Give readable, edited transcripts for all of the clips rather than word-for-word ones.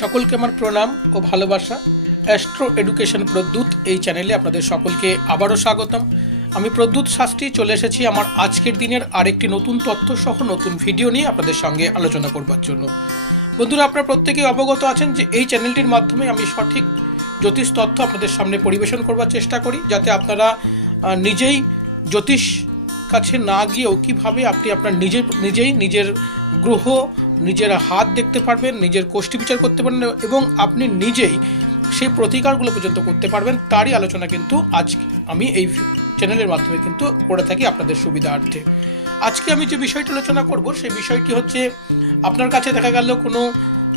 সকলকে আমার প্রণাম ও ভালোবাসা। অ্যাস্ট্রো এডুকেশন প্রদ্যুৎ এই চ্যানেলে আপনাদের সকলকে আবারও স্বাগতম। আমি প্রদ্যুৎ শাস্ত্রী চলে এসেছি আমার আজকের দিনের আরেকটি নতুন তথ্য সহ নতুন ভিডিও নিয়ে আপনাদের সঙ্গে আলোচনা করবার জন্য। বন্ধুরা, আপনারা প্রত্যেকেই অবগত আছেন যে এই চ্যানেলটির মাধ্যমে আমি সঠিক জ্যোতিষ তথ্য আপনাদের সামনে পরিবেশন করবার চেষ্টা করি, যাতে আপনারা নিজেই জ্যোতিষ কাছে না গিয়েও কীভাবে আপনি আপনার নিজেই নিজের গ্রহ, নিজের হাত দেখতে পারবেন, নিজের কোষ্ঠী বিচার করতে পারবেন এবং আপনি নিজেই সেই প্রতিকারগুলো পর্যন্ত করতে পারবেন, তারই আলোচনা কিন্তু আজকে আমি এই চ্যানেলের মাধ্যমে কিন্তু করে থাকি আপনাদের সুবিধার্থে। আজকে আমি যে বিষয়টি আলোচনা করব সেই বিষয়টি হচ্ছে, আপনার কাছে দেখা গেল কোনো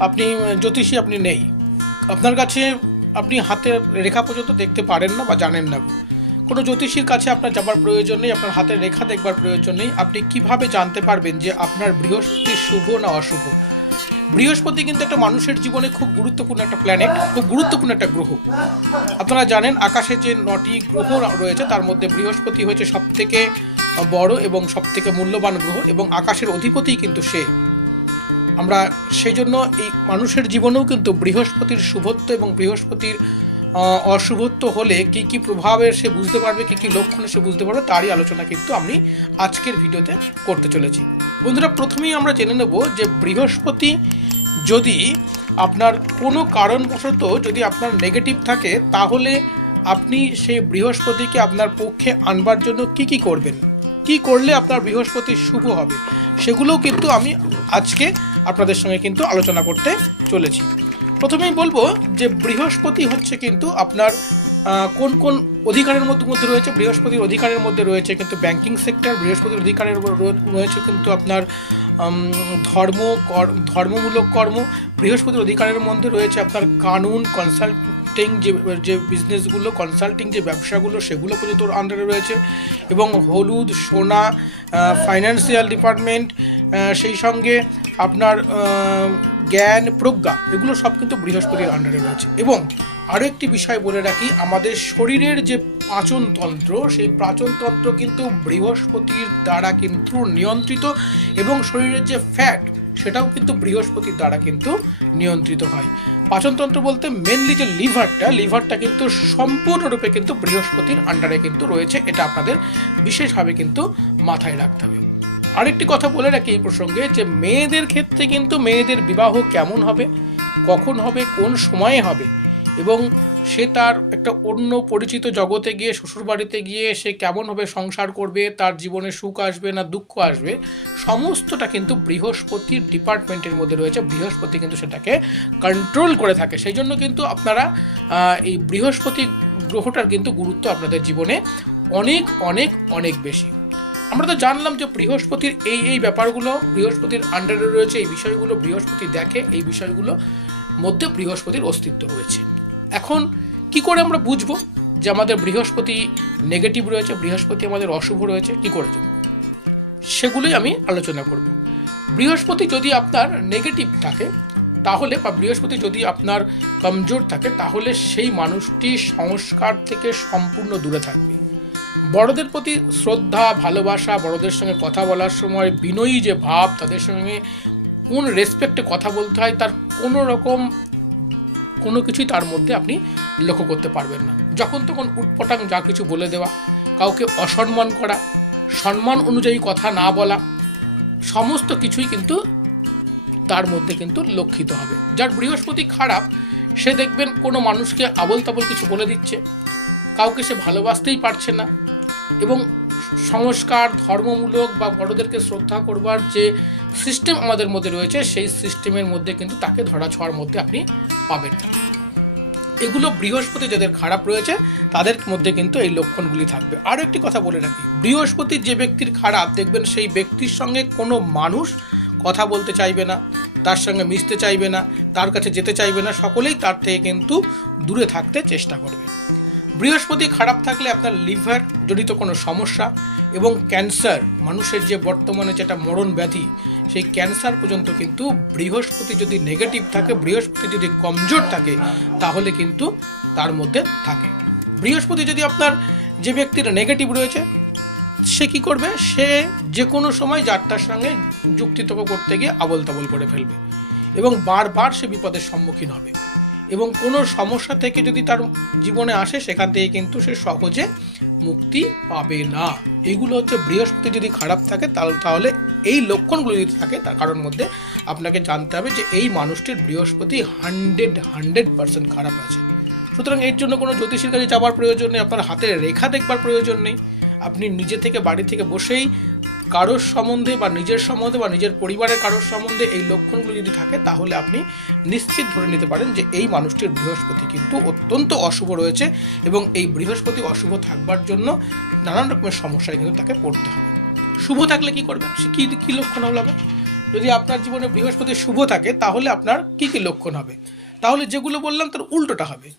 আপনি জ্যোতিষী আপনি নেই, আপনার কাছে আপনি হাতের রেখা পর্যন্ত দেখতে পারেন না বা জানেন না, কোনো জ্যোতিষীর কাছে আপনার যাবার প্রয়োজন নেই, আপনার হাতের রেখা দেখবার প্রয়োজন নেই। আপনি কিভাবে জানতে পারবেন যে আপনার বৃহস্পতি শুভ না অশুভ? বৃহস্পতি কিন্তু একটা মানুষের জীবনে খুব গুরুত্বপূর্ণ একটা প্ল্যানেট, খুব গুরুত্বপূর্ণ একটা গ্রহ। আপনারা জানেন আকাশে যে 9টি গ্রহ রয়েছে তার মধ্যে বৃহস্পতি হচ্ছে সবথেকে বড় এবং সবথেকে মূল্যবান গ্রহ, এবং আকাশের অধিপতিই কিন্তু সে। আমরা সেই জন্য এই মানুষের জীবনেও কিন্তু বৃহস্পতির শুভত্ব এবং বৃহস্পতির অশুভত্ব হলে কী কী প্রভাবের সে বুঝতে পারবে, কী কী লক্ষণে সে বুঝতে পারবে, তারই আলোচনা কিন্তু আমি আজকের ভিডিওতে করতে চলেছি। বন্ধুরা, প্রথমেই আমরা জেনে নেব যে বৃহস্পতি যদি আপনার কোনো কারণবশত যদি আপনার নেগেটিভ থাকে, তাহলে আপনি সেই বৃহস্পতিকে আপনার পক্ষে আনবার জন্য কী কী করবেন, কী করলে আপনার বৃহস্পতি শুভ হবে, সেগুলোও কিন্তু আমি আজকে আপনাদের সঙ্গে কিন্তু আলোচনা করতে চলেছি। প্রথমেই বলবো যে বৃহস্পতি হচ্ছে কিন্তু আপনার কোন কোন অধিকারের মধ্যে রয়েছে। বৃহস্পতির অধিকারের মধ্যে রয়েছে কিন্তু ব্যাংকিং সেক্টর, বৃহস্পতির অধিকারের রয়েছে কিন্তু আপনার ধর্মমূলক কর্ম, বৃহস্পতির অধিকারের মধ্যে রয়েছে আপনার কানুন, কনসাল্টিং যে বিজনেসগুলো, কনসাল্টিং যে ব্যবসাগুলো, সেগুলো পর্যন্ত আন্ডারে রয়েছে, এবং হলুদ, সোনা, ফাইন্যান্সিয়াল ডিপার্টমেন্ট, সেই সঙ্গে আপনার জ্ঞান, প্রজ্ঞা, এগুলো সব কিন্তু বৃহস্পতির আন্ডারে রয়েছে। এবং আরও একটি বিষয় বলে রাখি, আমাদের শরীরের যে পাচনতন্ত্র, সেই পাচনতন্ত্র কিন্তু বৃহস্পতির দ্বারা কিন্তু নিয়ন্ত্রিত, এবং শরীরের যে ফ্যাট, সেটাও কিন্তু বৃহস্পতির দ্বারা কিন্তু নিয়ন্ত্রিত হয়। পাচনতন্ত্র বলতে মেনলি যে লিভারটা কিন্তু সম্পূর্ণরূপে কিন্তু বৃহস্পতির আন্ডারে কিন্তু রয়েছে, এটা আপনাদের বিশেষভাবে কিন্তু মাথায় রাখতে হবে। আরেকটি কথা বলে রাখি এই প্রসঙ্গে, যে মেয়েদের ক্ষেত্রে কিন্তু মেয়েদের বিবাহ কেমন হবে, কখন হবে, কোন সময়ে হবে, এবং সে তার একটা অন্য পরিচিত জগতে গিয়ে, শ্বশুরবাড়িতে গিয়ে সে কেমনভাবে সংসার করবে, তার জীবনে সুখ আসবে না দুঃখ আসবে, সমস্তটা কিন্তু বৃহস্পতির ডিপার্টমেন্টের মধ্যে রয়েছে। বৃহস্পতি কিন্তু সেটাকে কন্ট্রোল করে থাকে। সেই জন্য কিন্তু আপনারা এই বৃহস্পতি গ্রহটার কিন্তু গুরুত্ব আপনাদের জীবনে অনেক অনেক অনেক বেশি। আমরা তো জানলাম যে বৃহস্পতির এই ব্যাপারগুলো বৃহস্পতির আন্ডারে রয়েছে, এই বিষয়গুলো বৃহস্পতি দেখে, এই বিষয়গুলো মধ্যে বৃহস্পতির অস্তিত্ব রয়েছে। এখন কি করে আমরা বুঝবো যে আমাদের বৃহস্পতি নেগেটিভ রয়েছে, বৃহস্পতি আমাদের অশুভ রয়েছে, কি করে জানবো, সেগুলোই আমি আলোচনা করব। বৃহস্পতি যদি আপনার নেগেটিভ থাকে তাহলে, বা বৃহস্পতি যদি আপনার কমজোর থাকে, তাহলে সেই মানুষটি সংস্কার থেকে সম্পূর্ণ দূরে থাকবে। বড়দের প্রতি শ্রদ্ধা, ভালোবাসা, বড়দের সঙ্গে কথা বলার সময় বিনয়ী যে ভাব, তাদের সঙ্গে কোন রেসপেক্টে কথা বলতে হয়, তার কোনো কিছুই তার মধ্যে আপনি লক্ষ্য করতে পারবেন না। যখন তখন উটপটাং যা কিছু বলে দেওয়া, কাউকে অসম্মান করা, সম্মান অনুযায়ী কথা না বলা, সমস্ত কিছুই কিন্তু তার মধ্যে কিন্তু লক্ষিত হবে। যার বৃহস্পতি খারাপ, সে দেখবেন কোনো মানুষকে আবল তাবল কিছু বলে দিচ্ছে, কাউকে সে ভালোবাসতেই পারছে না, এবং সংস্কার, ধর্মমূলক বা বড়দেরকে শ্রদ্ধা করবার যে সিস্টেম আমাদের মধ্যে রয়েছে, সেই সিস্টেমের মধ্যে কিন্তু তাকে ধরা ছোঁয়ার মধ্যে আপনি পাবেন না। এগুলো বৃহস্পতি যাদের খারাপ রয়েছে তাদের মধ্যে কিন্তু এই লক্ষণগুলি থাকবে। আরও একটি কথা বলে রাখি, বৃহস্পতি যে ব্যক্তির খারাপ, দেখবেন সেই ব্যক্তির সঙ্গে কোনো মানুষ কথা বলতে চাইবে না, তার সঙ্গে মিশতে চাইবে না, তার কাছে যেতে চাইবে না, সকলেই তার থেকে কিন্তু দূরে থাকতে চেষ্টা করবে। বৃহস্পতি খারাপ থাকলে আপনার লিভার জনিত কোনো সমস্যা এবং ক্যান্সার, মানুষের যে বর্তমানে যেটা মরণ ব্যাধি, সেই ক্যান্সার পর্যন্ত কিন্তু বৃহস্পতি যদি নেগেটিভ থাকে, বৃহস্পতি যদি কমজোর থাকে, তাহলে কিন্তু তার মধ্যে থাকে। বৃহস্পতি যদি আপনার যে ব্যক্তির নেগেটিভ রয়েছে, সে কী করবে, সে যে কোনো সময় যারটার সঙ্গে যুক্তিতর্ক করতে গিয়ে আবল তাবল করে ফেলবে, এবং বারবার সে বিপদের সম্মুখীন হবে এবং কোনো সমস্যা থেকে যদি তার জীবনে আসে সেখান থেকে কিন্তু সে সহজে মুক্তি পাবে না। এইগুলো হচ্ছে বৃহস্পতি যদি খারাপ থাকে তাহলে এই লক্ষণগুলো যদি থাকে তার কারণ মধ্যে আপনাকে জানতে হবে যে এই মানুষটির বৃহস্পতি 100% খারাপ আছে। সুতরাং এর জন্য কোনো জ্যোতিষীর কাছে যাওয়ার প্রয়োজন নেই, আপনার হাতের রেখা দেখবার প্রয়োজন নেই। আপনি নিজে থেকে বাড়ি থেকে বসেই কারোর সম্বন্ধে বা নিজের সম্বন্ধে বা নিজের পরিবারের কারোর সম্বন্ধে এই লক্ষণগুলো যদি থাকে তাহলে আপনি নিশ্চিত ধরে নিতে পারেন যে এই মানুষটির বৃহস্পতি কিন্তু অত্যন্ত অশুভ রয়েছে এবং এই বৃহস্পতি অশুভ থাকবার জন্য নানান রকমের সমস্যায় কিন্তু তাকে পড়তে হবে। শুভ থাকলে কি করবেন, সে কী লক্ষণ হবে? যদি আপনার জীবনে বৃহস্পতি শুভ থাকে তাহলে আপনার কী লক্ষণ হবে? তাহলে যেগুলো বললাম তার উল্টোটা হবে।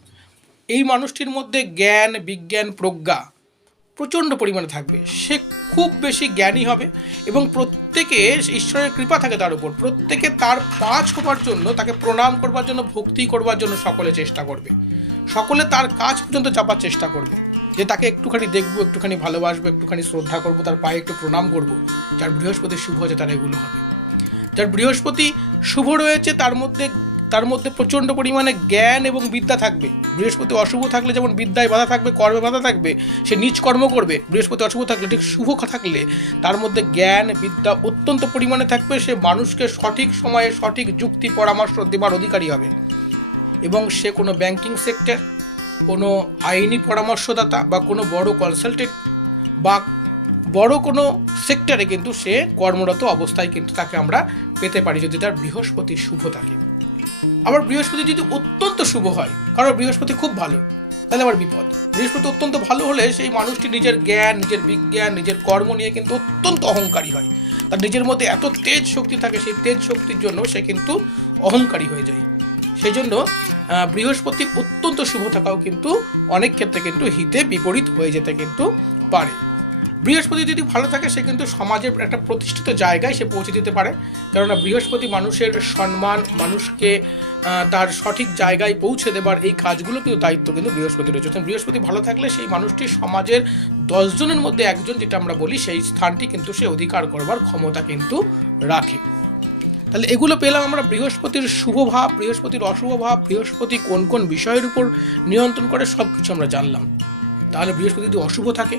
এই মানুষটির মধ্যে জ্ঞান, বিজ্ঞান, প্রজ্ঞা প্রচণ্ড পরিমাণে থাকবে। সে খুব বেশি জ্ঞানী হবে এবং প্রত্যেকে ঈশ্বরের কৃপা থাকে তার উপর, প্রত্যেকে তার পা ছোঁবার জন্য, তাকে প্রণাম করবার জন্য, ভক্তি করবার জন্য সকলে চেষ্টা করবে। সকলে তার কাজ পর্যন্ত যাবার চেষ্টা করবে যে তাকে একটুখানি দেখবো, একটুখানি ভালোবাসবো, একটুখানি শ্রদ্ধা করবো, তার পায়ে একটু প্রণাম করবো। যার বৃহস্পতি শুভ আছে তার এগুলো হবে। যার বৃহস্পতি শুভ রয়েছে তার মধ্যে প্রচণ্ড পরিমাণে জ্ঞান এবং বিদ্যা থাকবে। বৃহস্পতি অশুভ থাকলে যেমন বিদ্যায় বাধা থাকবে, কর্মে বাধা থাকবে, সে নিজ কর্ম করবে। বৃহস্পতি অশুভ থাকলে, ঠিক শুভ থাকলে তার মধ্যে জ্ঞান বিদ্যা অত্যন্ত পরিমাণে থাকবে। সে মানুষকে সঠিক সময়ে সঠিক যুক্তি পরামর্শ দেবার অধিকারী হবে এবং সে কোনো ব্যাংকিং সেক্টর, কোনো আইনি পরামর্শদাতা বা কোনো বড় কনসালটেন্ট বা বড় কোনো সেক্টরে কিন্তু সে কর্মরত অবস্থায় কিন্তু তাকে আমরা পেতে পারি যদি তার বৃহস্পতি শুভ থাকে। আবার বৃহস্পতি যদি অত্যন্ত শুভ হয়, কারণ বৃহস্পতি খুব ভালো, তাহলে আবার বিপদ। বৃহস্পতি অত্যন্ত ভালো হলে সেই মানুষটি নিজের জ্ঞান, নিজের বিজ্ঞান, নিজের কর্ম নিয়ে কিন্তু অত্যন্ত অহংকারী হয়। তার নিজের মধ্যে এত তেজ শক্তি থাকে, সেই তেজ শক্তির জন্য সে কিন্তু অহংকারী হয়ে যায়। সেই জন্য বৃহস্পতি অত্যন্ত শুভ থাকাও কিন্তু অনেক ক্ষেত্রে কিন্তু হিতে বিপরীত হয়ে যেতে কিন্তু পারে। বৃহস্পতি যদি ভালো থাকে সে কিন্তু সমাজের একটা প্রতিষ্ঠিত জায়গায় সে পৌঁছে দিতে পারে, কেননা বৃহস্পতি মানুষের সম্মান, মানুষকে তার সঠিক জায়গায় পৌঁছে দেবার এই কাজগুলো কিন্তু দায়িত্ব কিন্তু বৃহস্পতি রয়েছে। বৃহস্পতি ভালো থাকলে সেই মানুষটি সমাজের 10 জনের মধ্যে একজন, যেটা আমরা বলি, সেই স্থানটি কিন্তু সে অধিকার করবার ক্ষমতা কিন্তু রাখে। তাহলে এগুলো পেলাম আমরা বৃহস্পতির শুভ ভাব, বৃহস্পতির অশুভ ভাব, বৃহস্পতি কোন কোন বিষয়ের উপর নিয়ন্ত্রণ করে, সব কিছু আমরা জানলাম। তাহলে বৃহস্পতি যদি অশুভ থাকে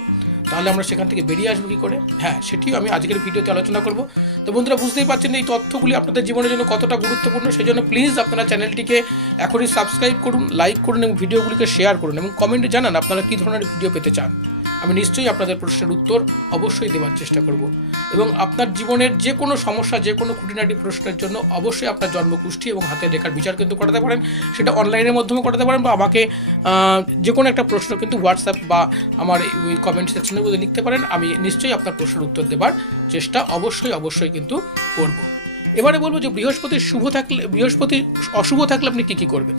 তাহলে আমরা সেখান থেকে বেরিয়ে আসবো কী করে? হ্যাঁ, সেটিও আমি আজকের ভিডিওতে আলোচনা করব। তো বন্ধুরা, বুঝতেই পারছেন এই তথ্যগুলি আপনাদের জীবনের জন্য কতটা গুরুত্বপূর্ণ। সেই জন্য প্লিজ আপনারা চ্যানেলটিকে এখনই সাবস্ক্রাইব করুন, লাইক করুন এবং ভিডিওগুলিকে শেয়ার করুন এবং কমেন্টে জানান আপনারা কী ধরনের ভিডিও পেতে চান। আমি নিশ্চয়ই আপনাদের প্রশ্নের উত্তর অবশ্যই দেওয়ার চেষ্টা করব এবং আপনার জীবনের যে কোনো সমস্যা, যে কোনো খুঁটিনাটি প্রশ্নের জন্য অবশ্যই আপনার জন্মকুষ্ঠি এবং হাতের রেখার বিচার কিন্তু করাতে পারেন। সেটা অনলাইনের মাধ্যমে করাতে পারেন বা আমাকে যে কোনো একটা প্রশ্ন কিন্তু হোয়াটসঅ্যাপ বা আমার কমেন্ট সেকশনের মধ্যে লিখতে পারেন। আমি নিশ্চয়ই আপনার প্রশ্নের উত্তর দেবার চেষ্টা অবশ্যই কিন্তু করব। এবারে বলবো যে বৃহস্পতি অশুভ থাকলে আপনি কী করবেন।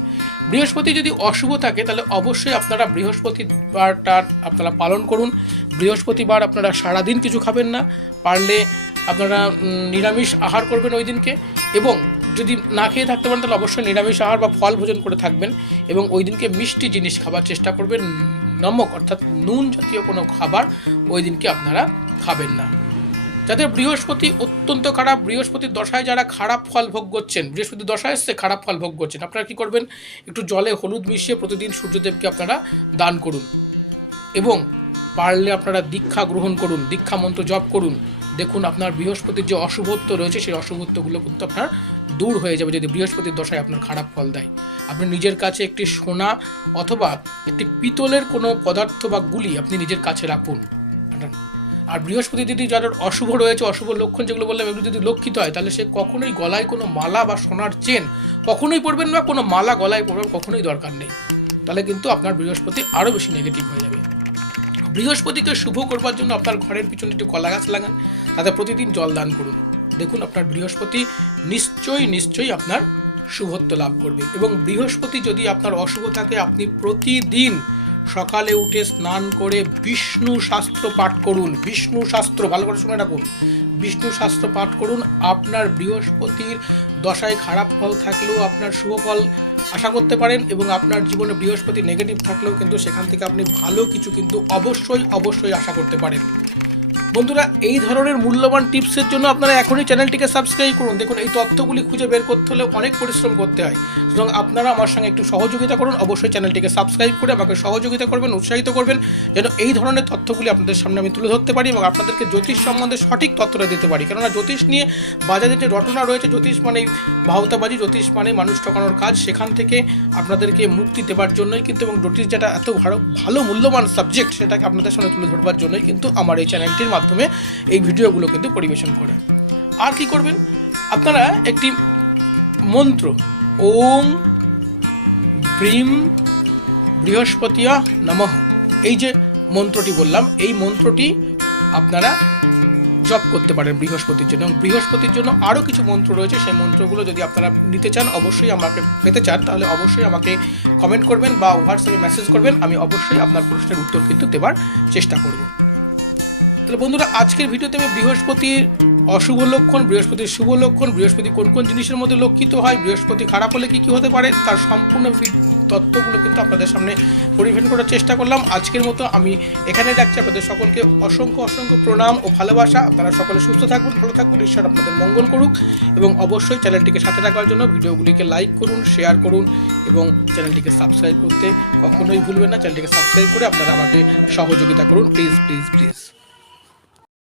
বৃহস্পতি যদি অশুভ থাকে তাহলে অবশ্যই আপনারা বৃহস্পতিবারটা আপনারা পালন করুন। বৃহস্পতিবার আপনারা সারাদিন কিছু খাবেন না, পারলে আপনারা নিরামিষ আহার করবেন ওই দিনকে, এবং যদি না খেয়ে থাকতে পারেন তাহলে অবশ্যই নিরামিষ আহার বা ফল ভোজন করে থাকবেন এবং ওই দিনকে মিষ্টি জিনিস খাবার চেষ্টা করবেন। নমক অর্থাৎ নুন জাতীয় কোনো খাবার ওই দিনকে আপনারা খাবেন না। যাদের বৃহস্পতি অত্যন্ত খারাপ, বৃহস্পতির দশায় যারা খারাপ ফল ভোগ করছেন, বৃহস্পতির দশায় এসছে খারাপ ফল ভোগ করছেন, আপনারা কী করবেন? একটু জলে হলুদ মিশিয়ে প্রতিদিন সূর্যদেবকে আপনারা দান করুন এবং পারলে আপনারা দীক্ষা গ্রহণ করুন, দীক্ষা মন্ত্র জপ করুন। দেখুন আপনার বৃহস্পতির যে অশুভত্ব রয়েছে সেই অশুভত্বগুলো কিন্তু আপনার দূর হয়ে যাবে যদি বৃহস্পতির দশায় আপনার খারাপ ফল দেয়। আপনি নিজের কাছে একটি সোনা অথবা একটি পিতলের কোনো পদার্থ বা গুলি আপনি নিজের কাছে রাখুন। আর বৃহস্পতি যদি যাদের অশুভ রয়েছে, অশুভ লক্ষণ যেগুলো বললাম, এগুলো যদি লক্ষিত হয় তাহলে সে কখনোই গলায় কোনো মালা বা সোনার চেন কখনোই পরবেন না, কোনো মালা গলায় পরবেন কখনোই দরকার নেই। তাহলে কিন্তু আপনার বৃহস্পতি আরও বেশি নেগেটিভ হয়ে যাবে। বৃহস্পতিকে শুভ করবার জন্য আপনার ঘরের পিছনে একটু কলা গাছ লাগান, তাতে প্রতিদিন জল দান করুন। দেখুন আপনার বৃহস্পতি নিশ্চয়ই আপনার শুভত্ব লাভ করবে। এবং বৃহস্পতি যদি আপনার অশুভ থাকে, আপনি প্রতিদিন সকালে উঠে স্নান করে বিষ্ণু শাস্ত্র পাঠ করুন। বিষ্ণু শাস্ত্র ভালো করে শুনে রাখুন, বিষ্ণু শাস্ত্র পাঠ করুন। আপনার বৃহস্পতির দশায় খারাপ ফল থাকলেও আপনার শুভ ফল আশা করতে পারেন এবং আপনার জীবনে বৃহস্পতি নেগেটিভ থাকলেও কিন্তু সেখান থেকে আপনি ভালো কিছু কিন্তু অবশ্যই আশা করতে পারেন। বন্ধুরা, এই ধরনের মূল্যবান টিপসের জন্য আপনারা এখনই চ্যানেলটিকে সাবস্ক্রাইব করুন। দেখুন, এই তথ্যগুলি খুঁজে বের করতে হলে অনেক পরিশ্রম করতে হয়, সুতরাং আপনারা আমার সঙ্গে একটু সহযোগিতা করুন। অবশ্যই চ্যানেলটিকে সাবস্ক্রাইব করে আমাকে সহযোগিতা করবেন, উৎসাহিত করবেন, যেন এই ধরনের তথ্যগুলি আপনাদের সামনে আমি তুলে ধরতে পারি এবং আপনাদেরকে জ্যোতিষ সম্বন্ধে সঠিক তথ্যটা দিতে পারি। কেননা জ্যোতিষ নিয়ে বাজারে যে রটনা রয়েছে, জ্যোতিষ মানে ভাওতাবাজি, জ্যোতিষ মানে মানুষ ঠকানোর কাজ, সেখান থেকে আপনাদেরকে মুক্তি দেওয়ার জন্যই কিন্তু, এবং জ্যোতিষ যেটা এত ভালো মূল্যবান সাবজেক্ট, সেটাকে আপনাদের সামনে তুলে ধরবার জন্যই কিন্তু আমার এই চ্যানেলটির মাধ্যমে এই ভিডিওগুলো কিন্তু পরিবেশন করে। আর কি করবেন, আপনারা একটি মন্ত্র ওম ব্রিম বৃহস্পতিয়া নমঃ, এই যে মন্ত্রটি বললাম, এই মন্ত্রটি আপনারা জপ করতে পারেন বৃহস্পতির জন্য। এবং বৃহস্পতির জন্য আরও কিছু মন্ত্র রয়েছে, সেই মন্ত্রগুলো যদি আপনারা নিতে চান, অবশ্যই আমাকে পেতে চান, তাহলে অবশ্যই আমাকে কমেন্ট করবেন বা হোয়াটসঅ্যাপে মেসেজ করবেন। আমি অবশ্যই আপনার প্রশ্নের উত্তর কিন্তু দেওয়ার চেষ্টা করব। তাহলে বন্ধুরা, আজকের ভিডিওতে আমি বৃহস্পতির অশুভ লক্ষণ, বৃহস্পতির শুভ লক্ষণ, বৃহস্পতি কোন কোন জিনিসের মধ্যে লক্ষিত হয়, বৃহস্পতি খারাপ হলে কী কী হতে পারে, তার সম্পূর্ণ তথ্যগুলো কিন্তু আপনাদের সামনে পরিবেশন করার চেষ্টা করলাম। আজকের মতো আমি এখানে রাখছি। আপনাদের সকলকে অসংখ্য অসংখ্য প্রণাম ও ভালোবাসা। আপনারা সকলে সুস্থ থাকবেন, ভালো থাকবেন, ঈশ্বর আপনাদের মঙ্গল করুক। এবং অবশ্যই চ্যানেলটিকে সাথে রাখার জন্য ভিডিওগুলিকে লাইক করুন, শেয়ার করুন এবং চ্যানেলটিকে সাবস্ক্রাইব করতে কখনোই ভুলবেন না। চ্যানেলটিকে সাবস্ক্রাইব করে আপনারা আমাকে সহযোগিতা করুন, প্লিজ প্লিজ প্লিজ।